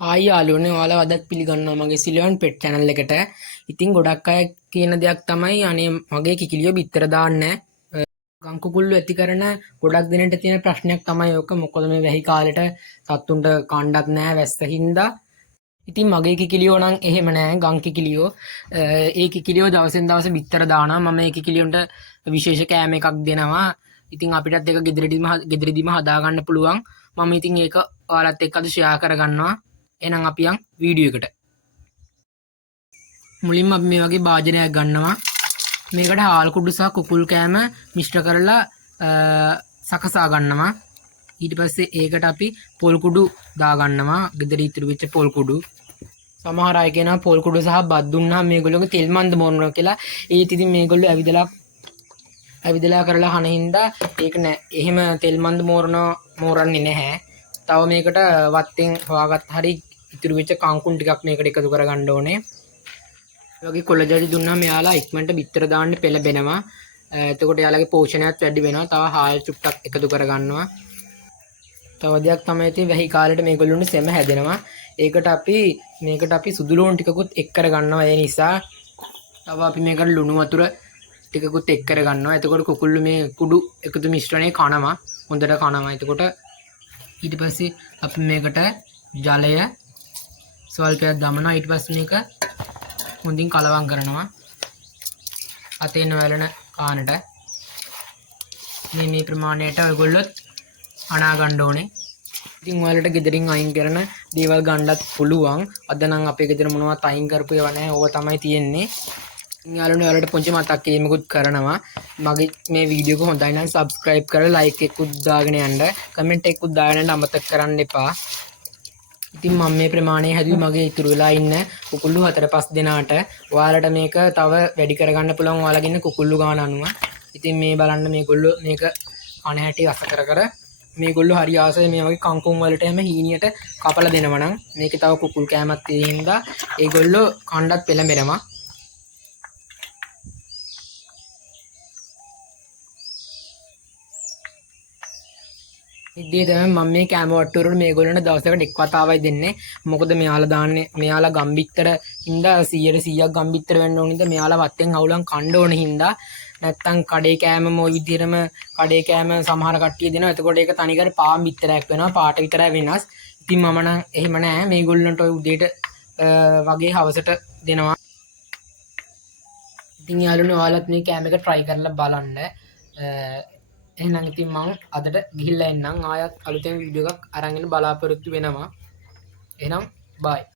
ආයි යාළුවනේ ඔයාලා අදත් පිළිගන්නවා මගේ සිලියන් පෙට් channel එකට. ඉතින් ගොඩක් අය කියන දෙයක් තමයි අනේ මගේ කිකිලියෝ බිත්තර දාන්නේ නැහැ. ගංකුකුල්ලු ඇති කරන ගොඩක් දෙනෙට තියෙන ප්‍රශ්නයක් තමයි ඔක. මොකද මේ වැහි කාලෙට සත්තුන්ට කණ්ඩත් නැහැ වැස්ස හින්දා. ඉතින් මගේ කිකිලියෝ නම් එහෙම නැහැ ගම් කිකිලියෝ. ඒ කිකිලියෝ දවසෙන් දවස බිත්තර දානවා. මම ඒ කිකිලියොන්ට විශේෂ කෑම එකක් දෙනවා. ඉතින් අපිටත් ඒක ගෙදරදීම හදාගන්න පුළුවන්. මම ඉතින් ඒක ඔයාලත් එක්ක අද ෂෙයා කරගන්නවා. එහෙනම් අපි යන් වීඩියෝ එකට. මුලින්ම අපි මේ වගේ භාජනයක් ගන්නවා. මේකට හාල් කුඩු සහ කුකුල් කෑම මිශ්‍ර කරලා සකසා ගන්නවා. ඊට පස්සේ ඒකට අපි පොල් කුඩු දා ගන්නවා. ගෙදර ඉතුරු වෙච්ච පොල් කුඩු. සමහර අය කියනවා පොල් කුඩු සහ බත් දුන්නාම මේගොල්ලෝගේ තෙල් මන්ද මෝරනවා කියලා. ඒත් ඉතින් මේගොල්ලෝ ඇවිදලා කරලා හන හින්දා ඒක නෑ. එහෙම තෙල් මන්ද මෝරන්නේ නැහැ. තව මේකට වත්තෙන් හොයාගත්ත හරි ඉතුරු වෙච්ච කංකුන් ටිකක් මේකට එකතු කරගන්න ඕනේ. ඒ වගේ කොළ ජඩි දුන්නාම යාලා ඉක්මනට බිත්තර දාන්න පෙළඹෙනවා. එතකොට යාලගේ පෝෂණයත් වැඩි වෙනවා. තව හාල් චුට්ටක් එකතු කරගන්නවා. තව දෙයක් තමයි ඉතින් වැහි කාලේට මේගොල්ලොන්ට සෙම හැදෙනවා. මේකට අපි සුදු ලුණු ටිකකුත් එක් කරගන්නවා. ඒ නිසා තව අපි මේකට ලුණු වතුර ටිකකුත් එක් කරගන්නවා. එතකොට කුකුල්ලු මේ කුඩු එකතු මිශ්‍රණය කනවා. හොඳට කනවා. එතකොට ඊට පස්සේ අපි මේකට ජලය ස්වල්පයක් දමනවා. ඊට පස්සේ මේක හොඳින් කලවම් කරනවා. අතේ නොවැළෙන කාණට මේ ප්‍රමාණයට ඔයගොල්ලොත් අනා ගන්න ඕනේ. ඉතින් ඔයාලට ගෙදරින් අයින් කරන දේවල් ගන්නත් පුළුවන්. අද නම් අපේ ගෙදර මොනවත් අයින් කරපු ඒවා නැහැ. ඕවා තමයි තියෙන්නේ. යාළුවනේ ඔයාලට පුංචි මතක් කිරීමකුත් කරනවා. මගේ මේ වීඩියෝ එක හොඳයි නම් subscribe කරලා like එකකුත් දාගෙන යන්න. comment එකකුත් දාගෙන යන්න අමතක කරන්න එපා. ඉතින් මම මේ ප්‍රමාණය හැදුවේ මගේ ඉතුරු වෙලා ඉන්න කුකුල්ලු 4-5 දෙනාට. ඔයාලට මේක තව වැඩි කරගන්න පුළුවන් ඔයාලගේ ඉන්න කුකුල්ලු ගාන අනුව. ඉතින් මේ බලන්න මේගොල්ලෝ මේක කන හැටි රස කර මේගොල්ලෝ හරි ආසයි මේ වගේ කංකුම් වලට හැම හීනියට කපලා දෙනවා නම් මේකේ තව කුකුල් කෑමක් තියෙන හින්දා ඒගොල්ලෝ කණ්ඩත් පෙළඹෙනවා. ඉතින් තමයි මම මේ කෑම වට්ටු වලට මේගොල්ලන්ට දවසකට එක් වතාවයි දෙන්නේ. මොකද මෙයාලා ගම්බිත්තර හින්දා 100% ගම්බිත්තර වෙන්න ඕන හින්දා මෙයාලා වත්තෙන් අවුලන් කන්න ඕන හින්දා නැත්තම් කඩේ කෑමම ওই විදිහටම කඩේ කෑම සමහර කට්ටිය දෙනවා. එතකොට ඒක තනිකර පාන් බිත්තරයක් වෙනවා. පාට විතරයි වෙනස්. ඉතින් මම නම් එහෙම නෑ. මේගොල්ලන්ට ওই උදේට වගේ හවසට දෙනවා. ඉතින් යාළුවනේ ඔයාලත් මේ කෑම එක try කරලා බලන්න. එහෙනම් ඉතින් මම අදට ගිහිල්ලා එන්නම්. ආයෙත් අලුතෙන් වීඩියෝ එකක් අරන් එන්න බලාපොරොත්තු වෙනවා. එහෙනම් bye.